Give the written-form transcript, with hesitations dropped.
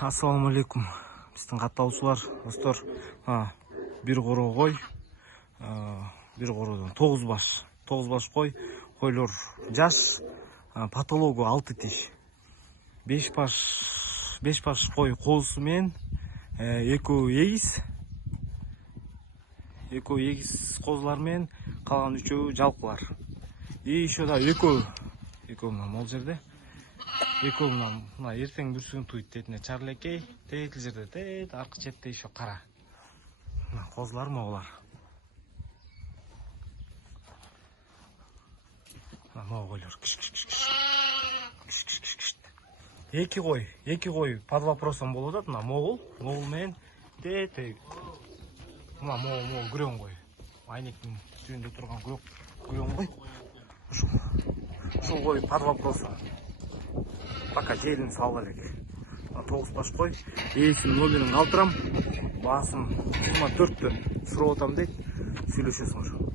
Ассаламу алейкум. Биздин каттаушулар, достор. Бир короо кой, бир короодон 9 баш. 9 баш кой. Койлор жаш, патологу 6 тиш. 5 баш кой коосу менен экөө эгиз козулар менен калган 3 жалкылар. И еще да экөө могул жерде. Экөө мына эртең бүрсүн туйт детине чарлекей, тетил жерде тет, аркы четте еще кара. Мына козулар моголар. Моголор эки кой под вопросом болуп атат. Мына могул менен тет. Мына могул күрөң кой. Айнектин түбүндө турган күрөң кой. Ушул кой под вопросом. Пока желин салып элек. 9 баш кой. Ээсинин номерин калтырам. Басым 24-тө сурап атам дейт. Сүйлөшөсүңөр.